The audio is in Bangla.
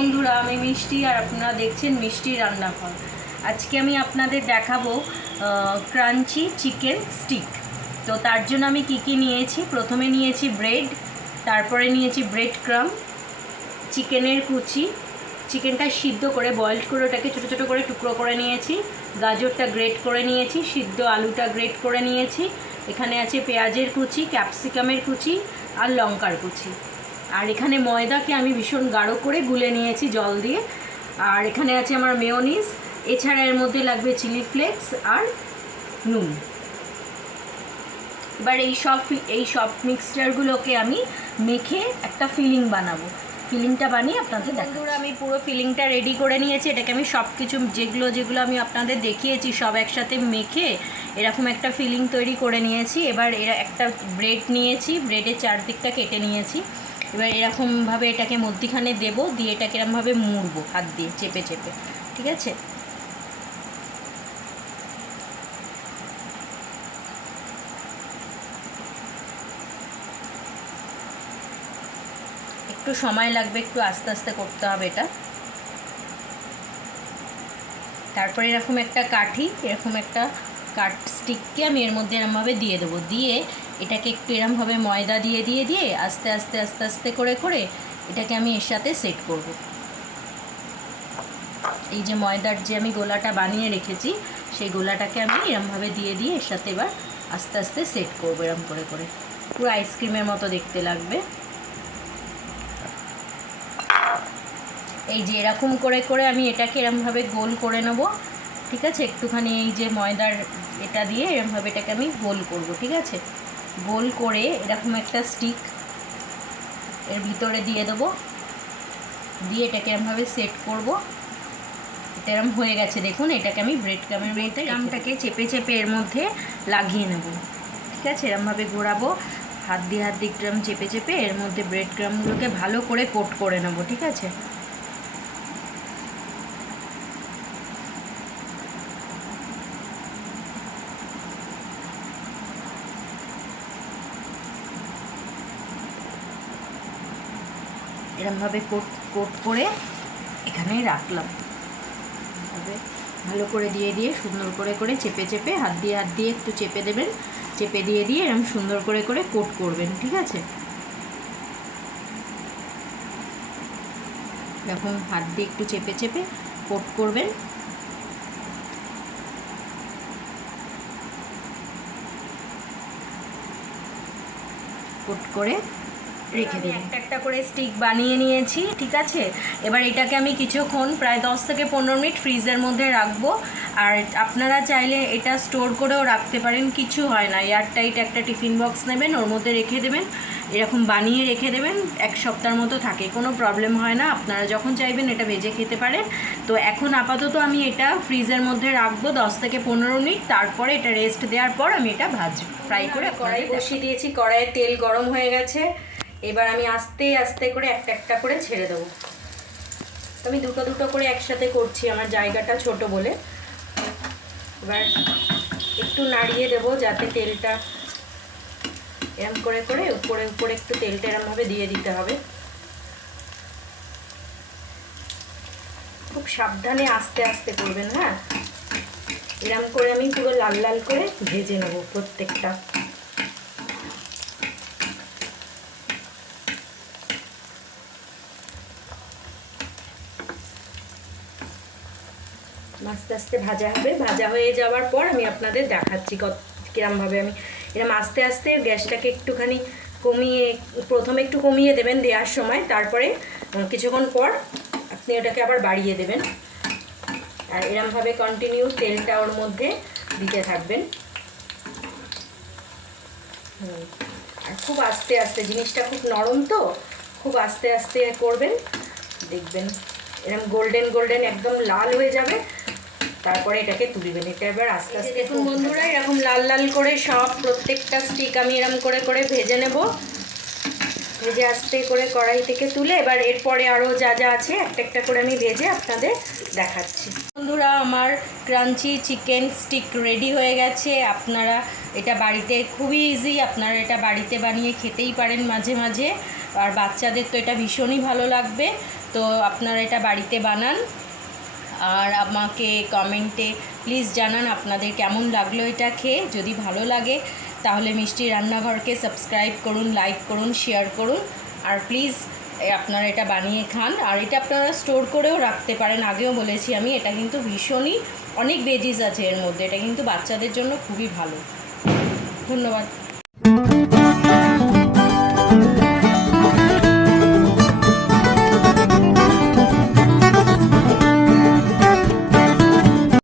বন্ধুরা, আমি মিষ্টি আর আপনারা দেখছেন মিষ্টি রান্নাঘর। আজকে আমি আপনাদের দেখাবো ক্রাঞ্চি চিকেন স্টিক। তো তার জন্য আমি কি নিয়েছি, প্রথমে নিয়েছি ব্রেড, তারপরে নিয়েছি ব্রেড ক্রাম, চিকেনের কুচি, চিকেনটা সিদ্ধ করে বয়েলড করে ওটাকে ছোটো ছোটো করে টুকরো করে নিয়েছি, গাজরটা গ্রেট করে নিয়েছি, সিদ্ধ আলুটা গ্রেট করে নিয়েছি, এখানে আছে পেঁয়াজের কুচি, ক্যাপসিকামের কুচি আর লঙ্কার কুচি। আর এখানে ময়দাকে আমি ভীষণ গাঢ় করে গুলে নিয়েছি জল দিয়ে। আর এখানে আছে আমার মেয়োনিজ, এছাড়া এর মধ্যে লাগবে চিলি ফ্লেক্স আর নুন। এবার এই সব মিক্সচারগুলোকে আমি মেখে একটা ফিলিং বানাবো। ফিলিংটা বানিয়ে আপনাদের দেখাবো। আমি পুরো ফিলিংটা রেডি করে নিয়েছি। এটাকে আমি সব কিছু যেগুলো আমি আপনাদের দেখিয়েছি সব একসাথে মেখে এরকম একটা ফিলিং তৈরি করে নিয়েছি। এবার একটা ব্রেড নিয়েছি, ব্রেডের চারদিকটা কেটে নিয়েছি। এবার এরকমভাবে এটাকে মধ্যিখানে দেবো, দিয়ে এটাকে এরকমভাবে মুড়বো হাত দিয়ে চেপে চেপে, ঠিক আছে? একটু সময় লাগবে, একটু আস্তে আস্তে করতে হবে এটা। তারপরে এরকম একটা কাঠি, এরকম একটা কাঠ স্টিককে আমি এর মধ্যে এরমভাবে দিয়ে দেবো, দিয়ে এটাকে একটু এরমভাবে ময়দা দিয়ে আস্তে আস্তে করে এটাকে আমি এর সাথে সেট করব। এই যে ময়দার যে আমি গোলাটা বানিয়ে রেখেছি সেই গোলাটাকে আমি এরমভাবে দিয়ে এর সাথে এবার আস্তে আস্তে সেট করবো এরম করে পুরো আইসক্রিমের মতো দেখতে লাগবে। এই যে এরকম করে আমি এটাকে এরমভাবে গোল করে নেব, ঠিক আছে? একটুখানি এই যে ময়দার এটা দিয়ে এরমভাবে এটাকে আমি গোল করব, ঠিক আছে? গোল করে এরকম একটা স্টিক এর ভিতরে দিয়ে দেবো, দিয়ে এটাকে এরমভাবে সেট করব। এটা এরম হয়ে গেছে দেখুন। এটাকে আমি ব্রেড ক্রামটাকে চেপে এর মধ্যে লাগিয়ে নেব, ঠিক আছে? এরমভাবে ঘোরাবো, হাত দিয়ে একটু এরম চেপে এর মধ্যে ব্রেড ক্রামগুলোকে ভালো করে কোট করে নেব, ঠিক আছে? এরমভাবে কোট করে এখানে রাখলাম। ভালো করে দিয়ে সুন্দর করে চেপে হাত দিয়ে একটু চেপে দেবেন, চেপে দিয়ে এরকম সুন্দর করে কোট করবেন, ঠিক আছে? এরকম হাত দিয়ে একটু চেপে কোট করবেন। কোট করে রেখে দেবেন। একটা করে স্টিক বানিয়ে নিয়েছি, ঠিক আছে? এবার এটাকে আমি কিছুক্ষণ প্রায় 10 থেকে 15 মিনিট ফ্রিজের মধ্যে রাখবো। আর আপনারা চাইলে এটা স্টোর করেও রাখতে পারেন, কিছু হয় না। এয়ারটাইট একটা টিফিন বক্স নেবেন, ওর মধ্যে রেখে দেবেন, এরকম বানিয়ে রেখে দেবেন, 1 সপ্তাহের মতো থাকে, কোনো প্রবলেম হয় না। আপনারা যখন চাইবেন এটা ভেজে খেতে পারেন। তো এখন আপাতত আমি এটা ফ্রিজের মধ্যে রাখবো 10 থেকে 15 মিনিট। তারপরে এটা রেস্ট দেওয়ার পর আমি এটা ফ্রাই করে কড়াই বসিয়ে দিয়েছি। কড়াইয়ে তেল গরম হয়ে গেছে। এবার আমি আস্তে করে একটা করে ছেড়ে দেবো। তো আমি দুটো করে একসাথে করছি, আমার জায়গাটা ছোট বলে। এবার একটু নাড়িয়ে দেবো যাতে তেলটা এরম করে উপরে একটু তেলটা এরমভাবে দিয়ে দিতে হবে। খুব সাবধানে আস্তে করবেন, হ্যাঁ? এরম করে আমি পুরো লাল করে ভেজে নেব প্রত্যেকটা। আস্তে ভাজা হবে। ভাজা হয়ে যাওয়ার পর আমি আপনাদের দেখাচ্ছি কিরমভাবে আমি এরকম আস্তে গ্যাসটাকে একটুখানি কমিয়ে, প্রথমে একটু কমিয়ে দেবেন দেওয়ার সময়, তারপরে কিছুক্ষণ পর আপনি ওটাকে আবার বাড়িয়ে দেবেন। আর এরমভাবে কন্টিনিউ তেলটা ওর মধ্যে দিতে থাকবেন। আর খুব আস্তে জিনিসটা খুব নরম, তো খুব আস্তে করবেন, দেখবেন এরকম গোল্ডেন একদম লাল হয়ে যাবে। তারপরে এটাকে তুলবেন। এটা এবার আস্তে দেখুন বন্ধুরা, এরকম লাল করে সব প্রত্যেকটা স্টিক আমি এরকম করে ভেজে নেব। ভেজে আস্তে করে কড়াই থেকে তুলে এবার এরপরে আরও যা আছে একটা করে আমি ভেজে আপনাদের দেখাচ্ছি। বন্ধুরা, আমার ক্রাঞ্চি চিকেন স্টিক রেডি হয়ে গেছে। আপনারা এটা বাড়িতে খুবই ইজি, আপনারা এটা বাড়িতে বানিয়ে খেতেই পারেন মাঝে। আর বাচ্চাদের তো এটা ভীষণই ভালো লাগবে। তো আপনারা এটা বাড়িতে বানান আর আমাকে কমেন্টে প্লিজ জানান আপনাদের কেমন লাগলো এটা খেয়ে। যদি ভালো লাগে তাহলে মিষ্টি রান্নাঘরকে সাবস্ক্রাইব করুন, লাইক করুন, শেয়ার করুন আর প্লিজ আপনারা এটা বানিয়ে খান। আর এটা আপনারা স্টোর করেও রাখতে পারেন, আগেও বলেছি আমি। এটা কিন্তু ভীষণই অনেক ভেজিস আছে এর মধ্যে, এটা কিন্তু বাচ্চাদের জন্য খুবই ভালো। ধন্যবাদ।